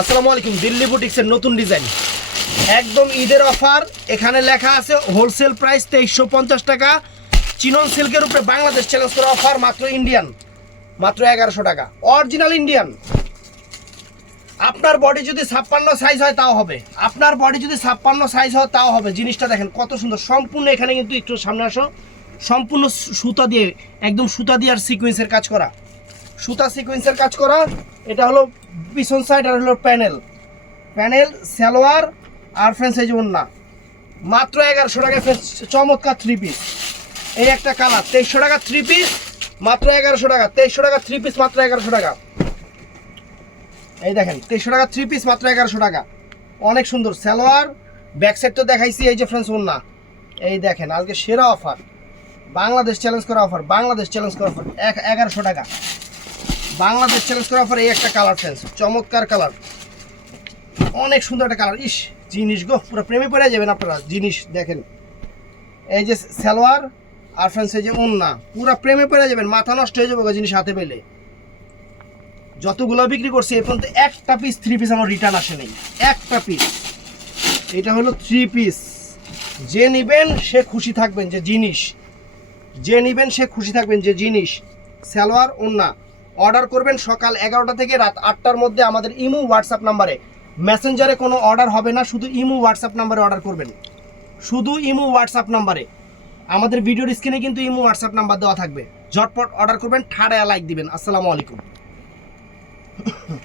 আসসালামু আলাইকুম। দিল্লি বুটিক্সের নতুন ডিজাইন, একদম ঈদের অফার। এখানে লেখা আছে হোলসেল প্রাইস 2350 টাকা। চিনন সিল্কের উপরে বাংলাদেশ চ্যালেঞ্জ করা অফার, মাত্র ইন্ডিয়ান, মাত্র 1100 টাকা। Original Indian. আপনার বডি যদি 56 সাইজ হয় তাও হবে, আপনার বডি যদি 56 সাইজ হয় তাও হবে। জিনিসটা দেখেন কত সুন্দর, সম্পূর্ণ এখানে কিন্তু একটু সামনে আসো, সম্পূর্ণ সুতা দিয়ে, একদম সুতা দিয়ে আর সিকোয়েন্সের কাজ করা, সুতা সিকোয়েন্সের কাজ করা। এটা হলো পিছন সাইড, আর হলো প্যানেল, সালোয়ার আর ফ্রেন্স এই যে ওন্না। মাত্র 1100 টাকা ফ্রেন্স, চমৎকার থ্রি পিস। এই একটা কালার 2300 টাকা থ্রি পিস, মাত্র 1100 টাকা। 2300 টাকা থ্রি পিস, মাত্র 1100 টাকা। এই দেখেন 2300 টাকা থ্রি পিস, মাত্র 1100 টাকা। অনেক সুন্দর সালোয়ার, ব্যাক সাইড তো দেখাইছি, এই যে ফ্রেন্স ওন্না। এই দেখেন আজকে সেরা অফার, বাংলাদেশ চ্যালেঞ্জ করা অফার, বাংলাদেশ চ্যালেঞ্জ করা অফার 1100 টাকা। বাংলাদেশ চ্যালেঞ্জ করা অফার। এই একটা কালার ফ্রেন্স, চমৎকার কালার, অনেক সুন্দর একটা কালার। ইস জিনিস গো, পুরো প্রেমে পড়ে যাবেন আপনারা। জিনিস দেখেন, এই যে সালোয়ার আর ফ্রেন্স এই যে ওন্না, পুরো প্রেমে পড়ে যাবেন, মাথা নষ্ট হয়ে যাবে জিনিস হাতে পেলে। যতগুলো বিক্রি করছে এ পর্যন্ত একটা পিস থ্রি পিস আমার রিটার্ন আসে নেই, একটা পিস। এটা হলো থ্রি পিস। যে নিবেন সে খুশি থাকবেন, যে জিনিস, যে নিবেন সে খুশি থাকবেন, যে জিনিস। সালোয়ার ওন্না অর্ডার করবেন সকাল 11টা থেকে রাত 8টার মধ্যে আমাদের ইমো হোয়াটসঅ্যাপ নাম্বারে। মেসেঞ্জারে কোনো অর্ডার হবে না, শুধু ইমো হোয়াটসঅ্যাপ নাম্বারে অর্ডার করবেন, শুধু ইমো হোয়াটসঅ্যাপ নাম্বারে। আমাদের ভিডিওর স্ক্রিনে কিন্তু ইমো হোয়াটসঅ্যাপ নাম্বার দেওয়া থাকবে। ঝটপট অর্ডার করবেন, ঠাড়া লাইক দিবেন। আসসালামু আলাইকুম।